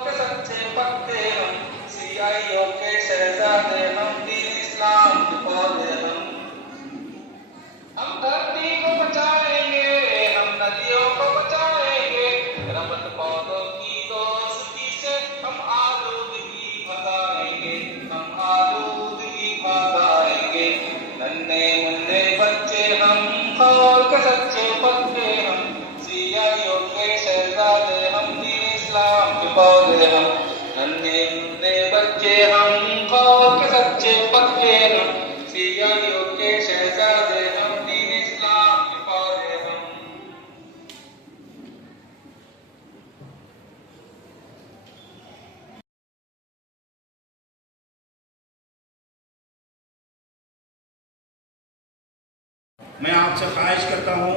सच्चे पक्के हम सियाइयों के शहजादे हम दीन इस्लाम के पौधे हम धरती को बचाएंगे हम नदियों को बचाएंगे रमत पौधों की दोस्ती से हम आलूदगी भगाएंगे नन्हे मुन्ने बच्चे हम खौल के सच्चे पक्के हम सियाइयों के शहजादे हम दीन इस्लाम के पौधे हम नन्हे मुन्ने बच्चे हम खौल के सच्चे पक्के हम सियाइयों के शहजादे हम दीन इस्लाम के पौधे हम। मैं आपसे ख्वाहिश करता हूँ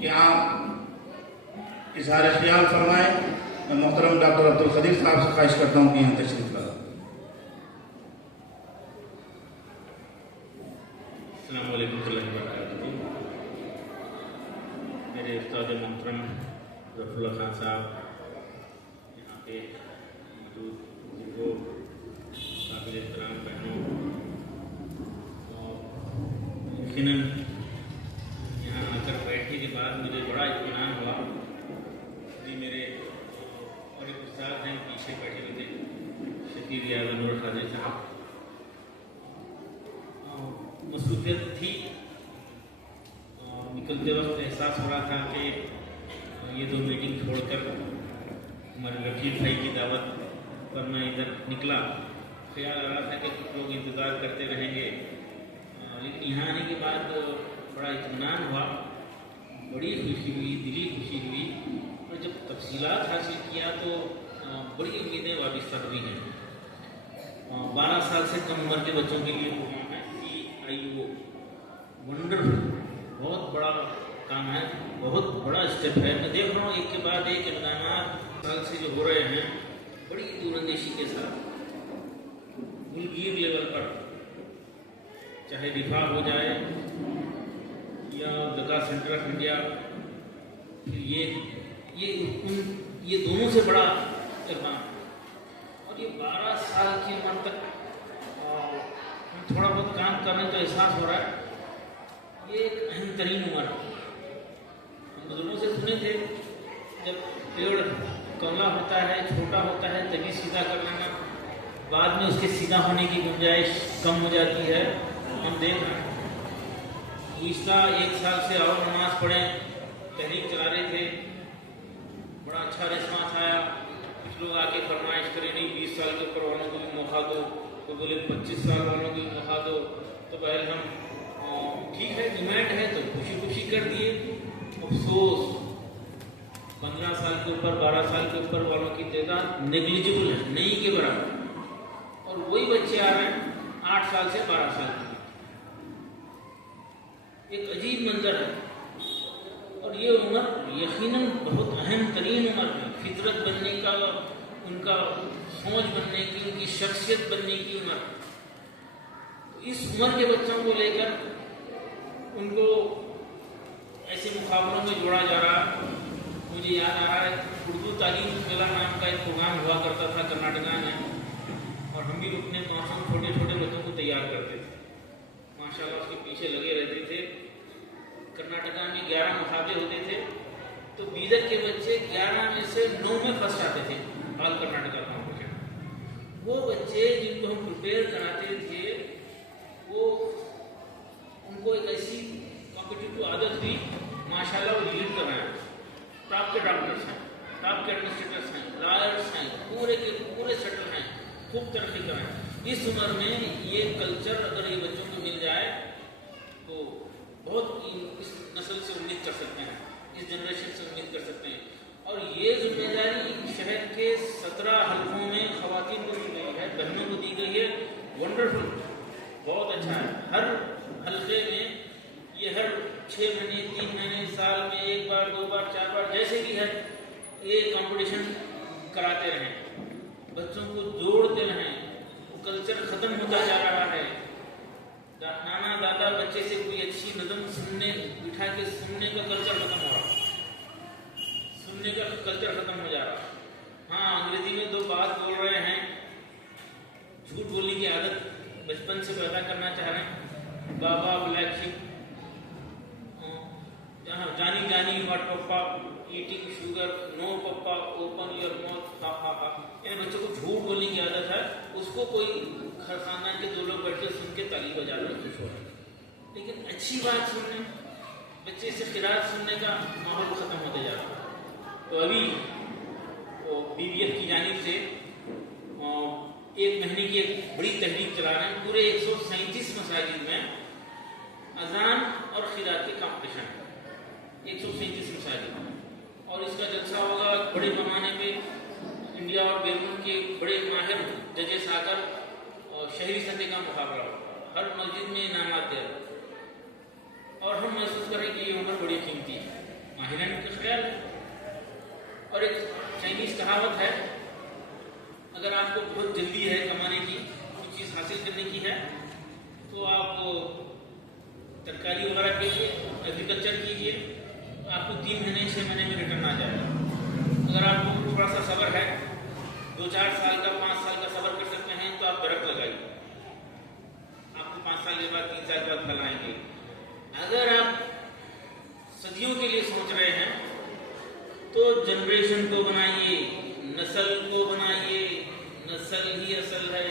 कि आप इज़हार ख्याल फरमाएं। मैं मोहतरम डॉक्टर अब्दुल खदीर साहब से ख्वाहिश करता हूँ कि यहाँ तशरीफ लाएं। अस्सलाम वालेकुम वर्हमतुल्लाहि वबरकातुहू। मेरे उस्ताद मोहतरम ज़फ़रुल्लाह खान साहब, यहाँ पे मौजूद बुजुर्गों, काबिल एहतराम बहनों, और यकीनन यहाँ आकर बैठने के बाद मुझे बड़ा इत्मीनान हुआ कि मेरे और एक उस्ताद हैं पीछे बैठे हुए थे, शकीर रियाज़ नूर खादिर साहब। मसरूफियत थी, निकलते वक्त एहसास हो रहा था कि ये दो मीटिंग छोड़कर हमारे रफ़ीक भाई की दावत पर मैं इधर निकला। ख्याल आ रहा था कि कुछ लोग इंतज़ार करते रहेंगे, लेकिन यहाँ आने के बाद बड़ा इत्मीनान हुआ, बड़ी खुशी हुई, दिली खुशी हुई। और जब तफसीलात हासिल किया तो बड़ी उम्मीदें वाबिस्ता हुई हैं। 12 साल से कम उम्र के बच्चों के लिए प्रोग्राम है CIO, वंडरफुल, बहुत बड़ा काम है, बहुत बड़ा स्टेप है। मैं देख रहा हूँ एक के बाद एक इक़दाम साल से जो हो रहे हैं बड़ी दूरंदेशी के साथ मुल्कीय लेवल पर, चाहे रिफा हो जाए या ज़का सेंटर ऑफ इंडिया, ये दोनों से बड़ा इक़दाम। और ये 12 साल की उम्र तक हम थोड़ा बहुत काम करने का एहसास हो रहा है। ये एक अहम तरीन उम्र है। हम बुजुर्गों से सुने थे जब पेड़ कमला होता है, छोटा होता है, तभी सीधा कर लेना, बाद में उसके सीधा होने की गुंजाइश कम हो जाती है। हम देख रहे हैं गुज़िश्ता 1 साल से और नमाज पढ़ें तहरीक चला रहे थे, बड़ा अच्छा रिस्पांस आया। कुछ लोग आके फरमाइश करें नहीं 20 साल के ऊपर वालों को भी मौका दो, तो बोले 25 साल वालों को भी मौका दो। तो पहले हम ठीक है, डिमांड है तो खुशी खुशी कर दिए। अफसोस 15 साल के ऊपर 12 साल के ऊपर वालों की तादाद नेग्लिजिबल है, नहीं के बराबर। और वही बच्चे आ रहे हैं 8 साल से 12 साल के। एक अजीब मंजर है। और ये उम्र यकीनन बहुत अहम तरीन उम्र है, फितरत बनने का, उनका सोच बनने की, उनकी शख्सियत बनने की उम्र। इस उम्र के बच्चों को लेकर उनको ऐसे मुकाबलों में जोड़ा जा रहा। मुझे याद आ रहा है उर्दू तालीम मेला नाम का एक प्रोग्राम हुआ करता था कर्नाटका में, और हम भी अपने मासूम छोटे छोटे बच्चों को तैयार करते थे, माशाल्लाह उसके पीछे लगे रहते थे। कर्नाटका में 11 मुकाबले होते थे, तो बीदर के बच्चे 11 में से 9 में फर्स्ट आते थे ऑल कर्नाटका कॉम्पिटिशन। वो बच्चे जिनको हम प्रिपेयर कराते थे, वो उनको एक ऐसी कॉम्पिटिटिव आदत हुई, माशाल्लाह वो लीड कर रहे हैं। टॉप के डॉक्टर्स हैं, टॉप के एडमिनिस्ट्रेटर्स हैं, लॉयर्स हैं, पूरे के पूरे सेटल हैं, खूब तरक्की कर रहे हैं। इस उम्र में ये कल्चर अगर ये बच्चों को मिल जाए तो बहुत इस नस्ल से उम्मीद कर सकते हैं, इस जनरेशन से उम्मीद कर सकते हैं। और ये जिम्मेदारी शहर के 17 हल्कों में ख़वातीन को दी गई है, बहनों को दी गई है। वंडरफुल, बहुत अच्छा है। हर हल्के में ये हर 6 महीने 3 महीने साल में 1 बार 2 बार 4 बार जैसे भी है ये कंपटीशन कराते रहें, बच्चों को जोड़ते रहें। कल्चर ख़त्म होता जा रहा है। नाना दादा बच्चे से कोई अच्छी नज़म सुनने बिठा के सुनने का कल्चर खत्म हो रहा, सुनने का कल्चर खत्म हो जा रहा। हाँ, अंग्रेजी में 2 बात बोल रहे हैं, झूठ बोलने की आदत बचपन से पैदा करना चाह रहे हैं। बाबा ब्लैक शिप, जहाँ Johny Johny what papa, eating sugar, no papa, open your mouth, ha ha हा। इन बच्चों को झूठ बोलने की आदत है, उसको कोई खानदान के 2 लोग बैठे सुन के ताली बजा रहे हैं, खुश हो रहे हैं। लेकिन अच्छी बात सुनने, बच्चे से खिरात सुनने का माहौल खत्म होते जा रहा है। तो अभी BBF की जानिब से 1 महीने की एक बड़ी तहरीक चला रहे हैं। पूरे 137 मसाजिद में अजान और खिरात के कॉम्पिटिशन है, 137 मसाजिद। और इसका जलसा होगा बड़े पैमाने पे। इंडिया और बेलून के बड़े माहिर जजेस आकर शहरी सतह का मुकाबला होगा। हर मस्जिद में इनामात दे रहे, और हम महसूस करें कि ये उम्र बड़ी कीमती है, माहिरान का ख्याल। और एक चाइनीज कहावत है, अगर आपको बहुत जल्दी है कमाने की, कोई चीज़ हासिल करने की है, तो आप तरकारी वगैरह कीजिए, एग्रीकल्चर कीजिए, आपको 3 महीने 6 महीने में रिटर्न आ जाएगा। अगर आपको थोड़ा सा सब्र है, 2-4 साल का 5 साल का सब्र कर सकते हैं, तो आप दरख्त लगाइए, आपको 5 साल के बाद 3 साल के बाद फल आएंगे। अगर आप सदियों के लिए सोच रहे हैं, तो जनरेशन को बनाइए, नस्ल को बनाइए, नस्ल ही असल है।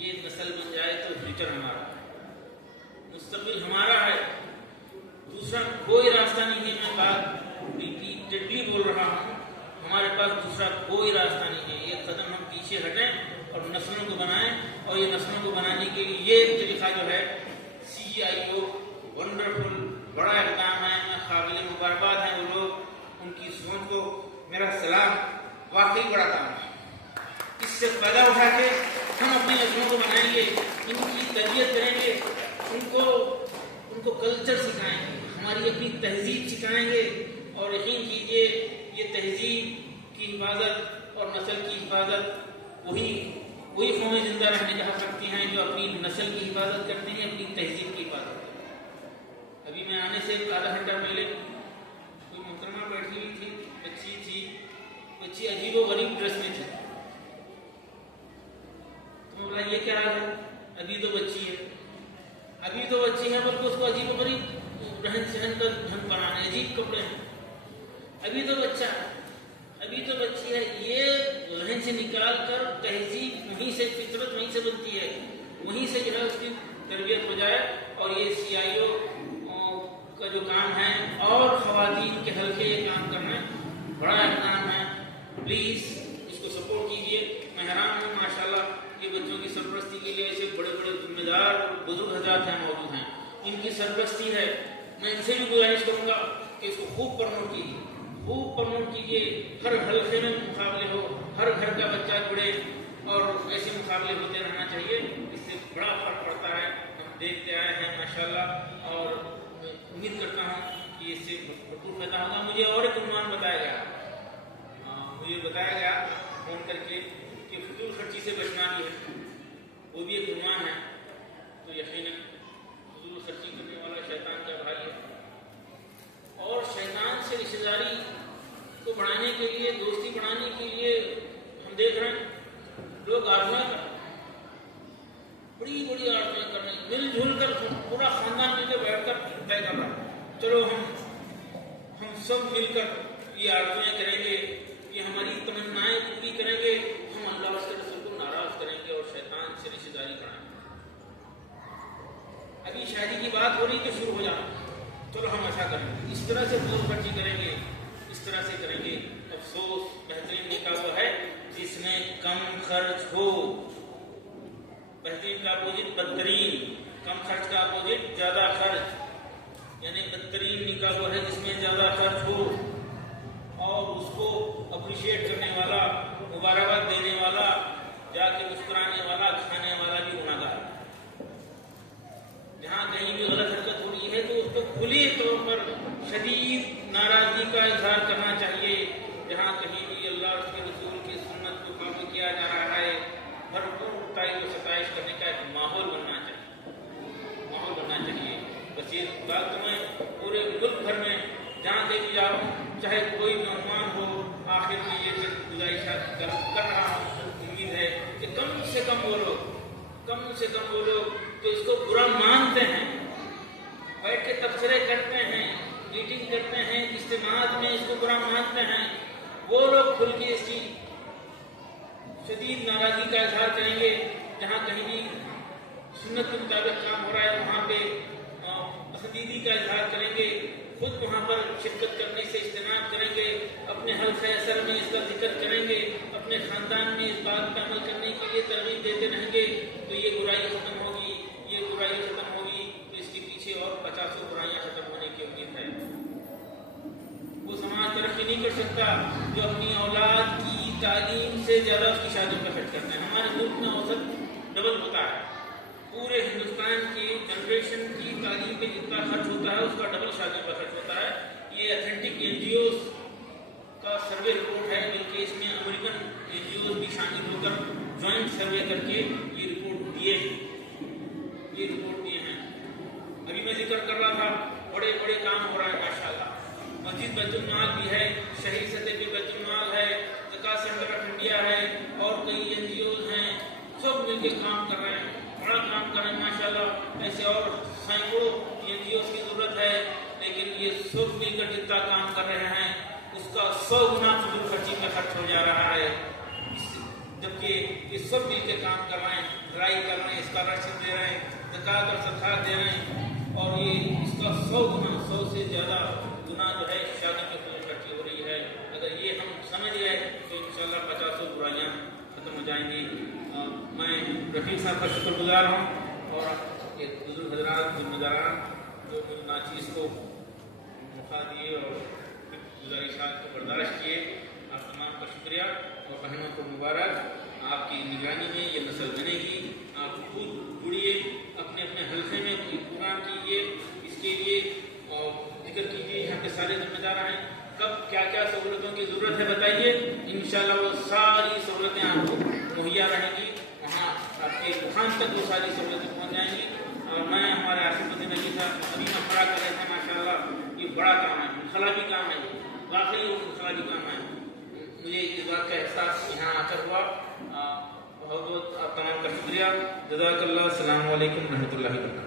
ये नस्ल बन जाए तो फ्यूचर हमारा है, मुस्तकबिल हमारा है, दूसरा कोई रास्ता नहीं है। मैं बात रिपीटेडली बोल रहा हूँ, हमारे पास दूसरा कोई रास्ता नहीं है। ये कदम हम पीछे हटें और नस्लों को बनाएं, और ये नस्लों को बनाने के लिए ये तरीका जो है CIO वंडरफुल बड़ा इक़दाम है। मैं काबिल मुबारकबाद हैं वो लोग, उनकी सोच को मेरा सलाम, वाकई बड़ा काम है। इससे फायदा उठा के हम अपने नस्लों को बनाएंगे, इनकी तरबियत करेंगे, उनको कल्चर सिखाएंगे, हमारी अपनी तहजीब सिखाएंगे। और यकीन कीजिए, ये तहजीब की हिफाजत और नस्ल की हिफाजत वही कौमें जिंदा रहने का हक रखती हैं जो अपनी नस्ल की हिफाजत करते हैं, अपनी तहजीब की हिफाजत करते हैं। अभी मैं आने से आधा घंटा पहले कोई मुहतरमा बैठी हुई थी, बच्ची अजीबोगरीब ड्रेस में थी। तो बोला ये क्या हाल है, अभी तो बच्ची है, बल्कि उसको अजीबोगरीब रहन सहन का ढंग बनाना, अजीब कपड़े हैं। अभी तो बच्चा है, अभी तो बच्ची है। ये रहन से निकाल कर तहजीब वहीं से, फितरत वहीं से बनती है, वहीं से जो है उसकी तरबियत हो जाए। और ये CIO का जो काम है और ख़वातीन के हल्के काम करना बड़ा इक़दाम है। प्लीज़ इसको सपोर्ट कीजिए। मैं हैरान हूँ, माशाल्लाह ये बच्चों की सरपरस्ती के लिए ऐसे बड़े बड़े जिम्मेदार बुजुर्ग हज़रात हैं, मौजूद हैं, इनकी सरपरस्ती है। मैं इनसे भी गुजारिश करूँगा कि इसको खूब प्रमोट कीजिए। हर हल्के में मुकाबले हो, हर घर का बच्चा जुड़े, और ऐसे मुकाबले होते रहना चाहिए। इससे बड़ा फर्क पड़ता है, हम देखते आए हैं माशाल्लाह। और उम्मीद करता हूँ कि इससे भरपूर फायदा होगा। मुझे और एक उन्वान बताया गया फ़ोन करके कि फजूल खर्ची से बचना भी है, वो भी एक उन्वान है। तो यकीनन फजूल खर्ची करने वाला शैतान का भाई है। और शैतान से रिश्तेदारी को बढ़ाने के लिए, दोस्ती बढ़ाने के लिए हम देख रहे हैं लोग आज़माएं कर, बड़ी आज़माएं कर रहे हैं, मिलजुल कर पूरा खानदान मिलकर बैठकर तय कर रहा है, चलो हम सब मिलकर ये आज़माएं करेंगे, ये हमारी तमन्नाएं पूरी करेंगे, हम अल्लाह के रसूल को नाराज़ करेंगे और शैतान से रिश्तेदारी बढ़ाएंगे। अभी शादी की बात हो रही तो शुरू हो जाना, चलो हम ऐसा करेंगे, इस तरह से फजूल खर्ची करेंगे, इस तरह से करेंगे। अफसोस, बेहतरीन निकाह वो है जिसमें कम खर्च हो। बेहतरीन का अपोजिट बदतरीन, कम खर्च का अपोजिट ज़्यादा खर्च। यानी बदतरीन निकाह वो है जिसमें ज़्यादा खर्च हो, और उसको अप्रिशिएट करने वाला, मुबारकबाद देने वाला, जाके मुस्कुराने वाला, खाने वाला भी गुनाहगार। जहाँ कहीं भी गलत हरकत हो रही है तो उसको खुले तौर पर शदीद नाराजगी का इजहार करना चाहिए। जहाँ कहीं भी अल्लाह और उसके रसूल की सुन्नत को फॉलो किया जा रहा है, भरपूर तारीफ और सताइश करने का एक माहौल बनना चाहिए। बस ये बात तो मैं पूरे मुल्क भर में जहाँ से भी जाऊँ, चाहे कोई मेहमान हो, آخر میں یہ گزارش کر رہا ہوں، امید ہے کہ کم سے کم وہ لوگ جو اس کو برا مانتے ہیں، بیٹھ کے تبصرے کرتے ہیں، میٹنگ کرتے ہیں، اجتماعات میں اس کو برا مانتے ہیں، وہ لوگ کھل کے اس کی شدید ناراضی کا اظہار کریں گے۔ جہاں کہیں بھی سنت کے مطابق کام ہو رہا ہے وہاں پہ پسندیدگی کا اظہار کریں گے، خود وہاں پر شرکت کرنے سے اجتناب کریں گے، اپنے حلقہ اثر میں اس کا ذکر کریں گے، اپنے خاندان میں اس بات پہ عمل کرنے کے لیے ترغیب دیتے رہیں گے، تو یہ برائی ختم ہوگی، تو اس کے پیچھے اور 50 برائیاں ختم ہونے کی امید ہے۔ وہ سماج ترقی نہیں کر سکتا جو اپنی اولاد کی تعلیم سے زیادہ اس کی شادیوں پہ خرچ کرتے ہیں۔ ہمارے ملک میں اوسط ڈبل ہوتا ہے، پورے ہندوستان کی جنریشن کی تعلیم پہ جتنا خرچ ہوتا ہے اس کا ڈبل شادیوں پہ خرچ ہوتا ہے۔ یہ اتھینٹک NGOs کا سروے رپورٹ ہے، بلکہ اس میں امریکن NGOs بھی شامل ہو کر جوائنٹ سروے کر کے یہ رپورٹ دیے ہیں۔ ابھی میں ذکر کر رہا تھا بڑے کام ہو رہا ہے ماشاءاللہ، مسجد بیت المال بھی ہے، شہری سطح پہ بیت المال ہے، زکوٰۃ سینٹر آف انڈیا ہے، اور کئی NGOs ہیں، سب مل کے کام کر رہے ہیں، بڑا کام کر رہے ہیں ماشاءاللہ۔ ایسے اور سینکڑوں NGOs کی ضرورت ہے، لیکن یہ سب مل کر جتنا کام کر رہے ہیں اس کا 100 گنا فضول خرچی میں خرچ ہو جا رہا ہے، جبکہ یہ سب مل کے کام کر رہے ہیں، لڑائی کر رہے ہیں، اسکالرشپ دے رہے ہیں، زکوٰۃ اور صدقات دے رہے ہیں، اور یہ اس کا 100 سے زیادہ گنا جو ہے شادی میں فضول خرچی ہو رہی ہے۔ اگر یہ ہم سمجھ گئے تو انشاءاللہ 50 برائیاں ختم ہو جائیں گی۔ میں رفیق صاحب کا شکر گزار ہوں، اور ایک بزرگ حضرات ذمہ داران جو مجھے ناچیز کو موقع دیے اور گزارشات کو برداشت کیے، آپ تمام کا شکریہ، اور بہنوں کو مبارک۔ آپ کی نگرانی میں یہ نسل بنے گی، آپ خود جڑیے، اپنے حلقے میں پروگرام کیجیے، اس کے لیے اور ذکر کیجیے، یہاں پہ سارے ذمہ دار ہیں، کب کیا سہولتوں کی ضرورت ہے بتائیے، انشاءاللہ وہ ساری سہولتیں آپ کو مہیا رہیں گی، وہاں آپ کے دکان تک وہ ساری سہولتیں پہنچ جائیں گی۔ اور میں ہمارے آصف الدین علی صاحب ابھی مشورہ کر رہے تھے، ماشاءاللہ یہ بڑا کام ہے، انقلابی کام ہے، واقعی وہ انقلابی کام ہے، مجھے اس بات کا احساس یہاں آ کر ہوا۔ بہت آپ تمام کا شکریہ، جزاک اللہ، السلام علیکم ورحمۃ اللہ وبرکاتہ۔